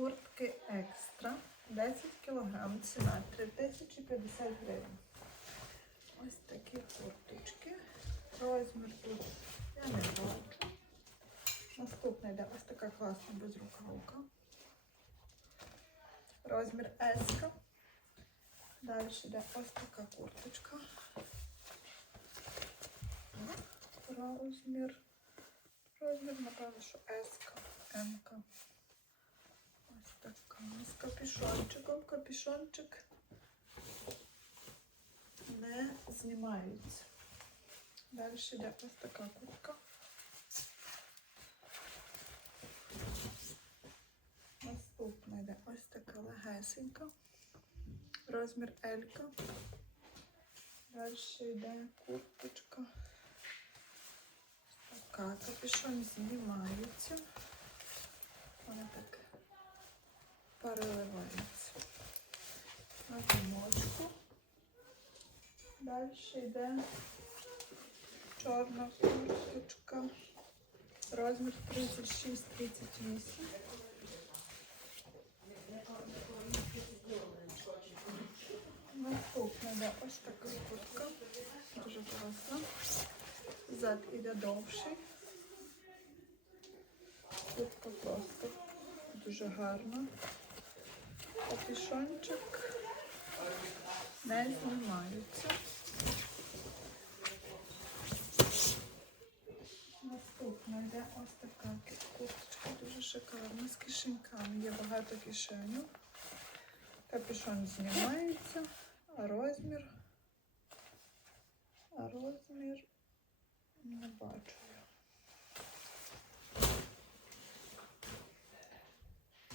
куртки екстра 10 кг, ціна 3050 гривень. Ось такі курточки. Розмір тут я не бачу. Наступна йде ось така класна безрукавка. Розмір S. Далі йде ось така курточка. Розмір. Розмір, напевно, що S, М. Ось така. З капюшончиком. Капюшончик не знімається. Далі йде ось така куртка. Наступна йде ось така легесенька. Розмір L. Далі йде курточка. Така, капюшон знімається. Вона так переливається. На замочку. Далі йде чорна курточка. Розмір 36-38. Наступна йде ось така куртка. Дуже класна. Зад іде довший. Куртка просто дуже гарна. Капюшончик не знімається. Наступна йде ось така курточка, дуже шикарна, з кишеньками. Є багато кишеню. Капюшон знімається, а розмір. А розмір не бачу. я.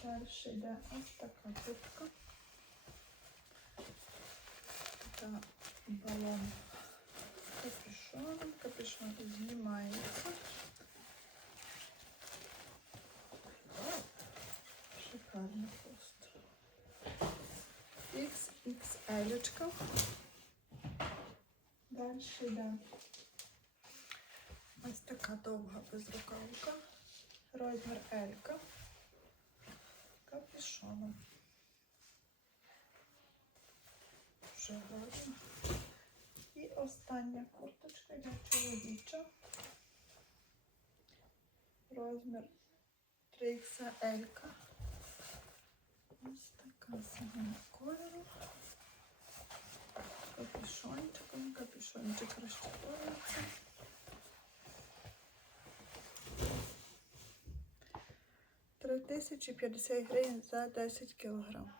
Далі йде ось така куртка. Така балон з капюшоном. Капюшон знімається. Шикарно просто. XXL. Далі йде ось така довга безрукавка. Розмір L. Капюшоном. Гарно. І остання курточка для чоловіча. Розмір 3XL. Ось така самого кольору. Капюшончиком, капюшончик розчіпується. Три тисячі п'ятдесят гривень за 10 кілограм.